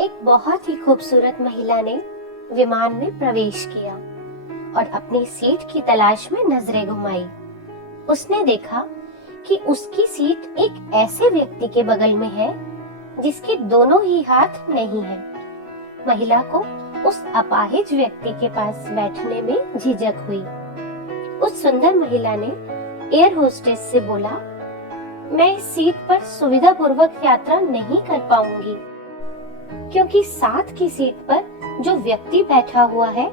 एक बहुत ही खूबसूरत महिला ने विमान में प्रवेश किया और अपनी सीट की तलाश में नजरें घुमाई। उसने देखा कि उसकी सीट एक ऐसे व्यक्ति के बगल में है जिसके दोनों ही हाथ नहीं हैं। महिला को उस अपाहिज व्यक्ति के पास बैठने में झिझक हुई। उस सुंदर महिला ने एयर होस्टेस से बोला, मैं इस सीट पर सुविधापूर्वक यात्रा नहीं कर पाऊंगी क्योंकि साथ की सीट पर जो व्यक्ति बैठा हुआ है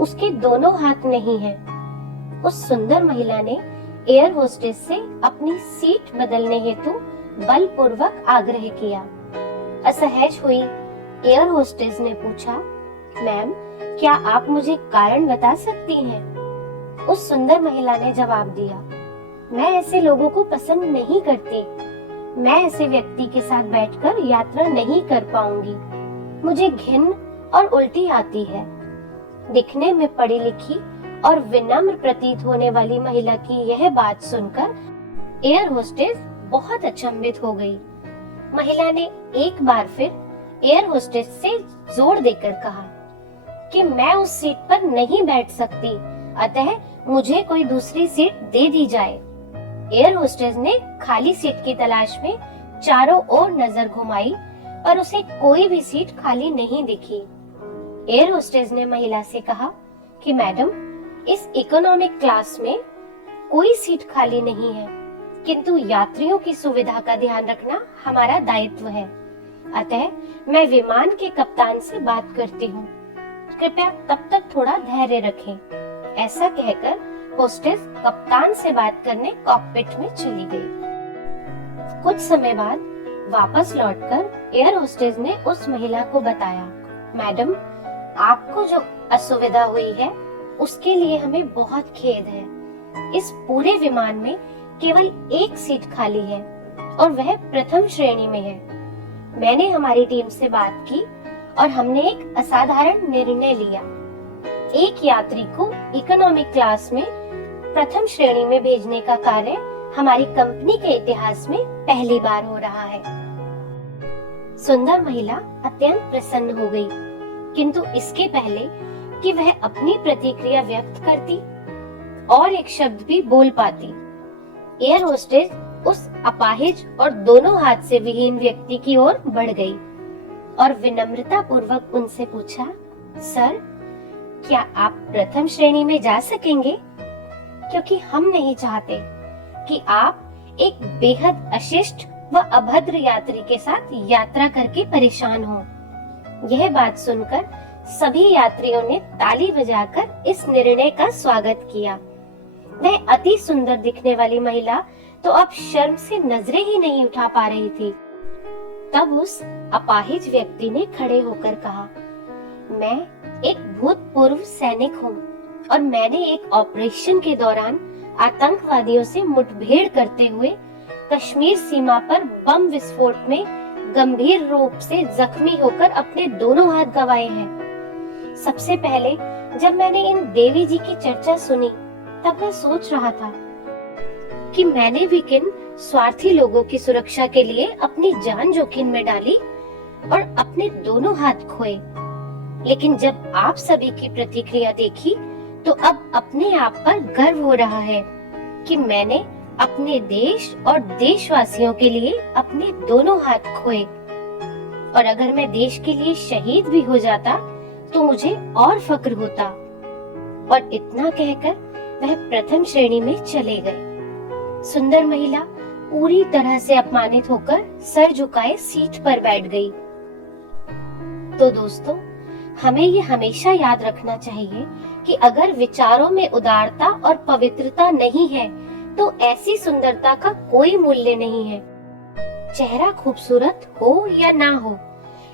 उसके दोनों हाथ नहीं हैं। उस सुंदर महिला ने एयर होस्टेस से अपनी सीट बदलने हेतु बलपूर्वक आग्रह किया। असहज हुई एयर होस्टेस ने पूछा, मैम, क्या आप मुझे कारण बता सकती हैं? उस सुंदर महिला ने जवाब दिया, मैं ऐसे लोगों को पसंद नहीं करती। मैं ऐसे व्यक्ति के साथ बैठकर यात्रा नहीं कर पाऊंगी। मुझे घिन और उल्टी आती है। दिखने में पढ़ी लिखी और विनम्र प्रतीत होने वाली महिला की यह बात सुनकर एयर होस्टेस बहुत अचंभित हो गई। महिला ने एक बार फिर एयर होस्टेस से जोर देकर कहा कि मैं उस सीट पर नहीं बैठ सकती, अतः मुझे कोई दूसरी सीट दे दी जाए। एयर होस्टेस ने खाली सीट की तलाश में चारों ओर नजर घुमाई पर उसे कोई भी सीट खाली नहीं दिखी। एयर होस्टेस ने महिला से कहा कि मैडम, इस इकोनॉमिक क्लास में कोई सीट खाली नहीं है, किंतु यात्रियों की सुविधा का ध्यान रखना हमारा दायित्व है। अतः मैं विमान के कप्तान से बात करती हूँ। कृपया तब तक थोड़ा धैर्य रखें। ऐसा कहकर होस्टेस कप्तान से बात करने कॉकपिट में चली गई। कुछ समय बाद वापस लौटकर एयर होस्टेस ने उस महिला को बताया, मैडम, आपको जो असुविधा हुई है उसके लिए हमें बहुत खेद है। इस पूरे विमान में केवल एक सीट खाली है और वह प्रथम श्रेणी में है। मैंने हमारी टीम से बात की और हमने एक असाधारण निर्णय लिया। एक यात्री को इकोनॉमिक क्लास में प्रथम श्रेणी में भेजने का कार्य हमारी कंपनी के इतिहास में पहली बार हो रहा है। सुंदर महिला अत्यंत प्रसन्न हो गई, किंतु इसके पहले कि वह अपनी प्रतिक्रिया व्यक्त करती और एक शब्द भी बोल पाती, एयर होस्टेस उस अपाहिज और दोनों हाथ से विहीन व्यक्ति की ओर बढ़ गई और विनम्रता पूर्वक उनसे पूछा, सर, क्या आप प्रथम श्रेणी में जा सकेंगे? क्योंकि हम नहीं चाहते कि आप एक बेहद अशिष्ट व अभद्र यात्री के साथ यात्रा करके परेशान हो। यह बात सुनकर सभी यात्रियों ने ताली बजाकर इस निर्णय का स्वागत किया। वह अति सुंदर दिखने वाली महिला तो अब शर्म से नजरें ही नहीं उठा पा रही थी। तब उस अपाहिज व्यक्ति ने खड़े होकर कहा, मैं एक भूतपूर्व सैनिक हूँ और मैंने एक ऑपरेशन के दौरान आतंकवादियों से मुठभेड़ करते हुए कश्मीर सीमा पर बम विस्फोट में गंभीर रूप से जख्मी होकर अपने दोनों हाथ गंवाए हैं। सबसे पहले जब मैंने इन देवी जी की चर्चा सुनी तब मैं सोच रहा था कि मैंने भी किन स्वार्थी लोगों की सुरक्षा के लिए अपनी जान जोखिम में डाली और अपने दोनों हाथ खोए। लेकिन जब आप सभी की प्रतिक्रिया देखी तो अब अपने आप पर गर्व हो रहा है कि मैंने अपने देश और देशवासियों के लिए अपने दोनों हाथ खोए, और अगर मैं देश के लिए शहीद भी हो जाता तो मुझे और फक्र होता। और इतना कहकर वह प्रथम श्रेणी में चले गए। सुंदर महिला पूरी तरह से अपमानित होकर सर झुकाए सीट पर बैठ गई। तो दोस्तों, हमें ये हमेशा याद रखना चाहिए कि अगर विचारों में उदारता और पवित्रता नहीं है तो ऐसी सुंदरता का कोई मूल्य नहीं है। चेहरा खूबसूरत हो या ना हो,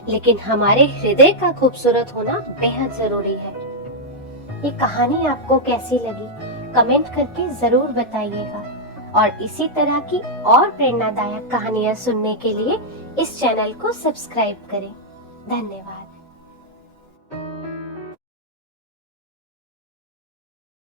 लेकिन हमारे हृदय का खूबसूरत होना बेहद जरूरी है। ये कहानी आपको कैसी लगी कमेंट करके जरूर बताइएगा, और इसी तरह की और प्रेरणादायक कहानियां सुनने के लिए इस चैनल को सब्सक्राइब करें। धन्यवाद।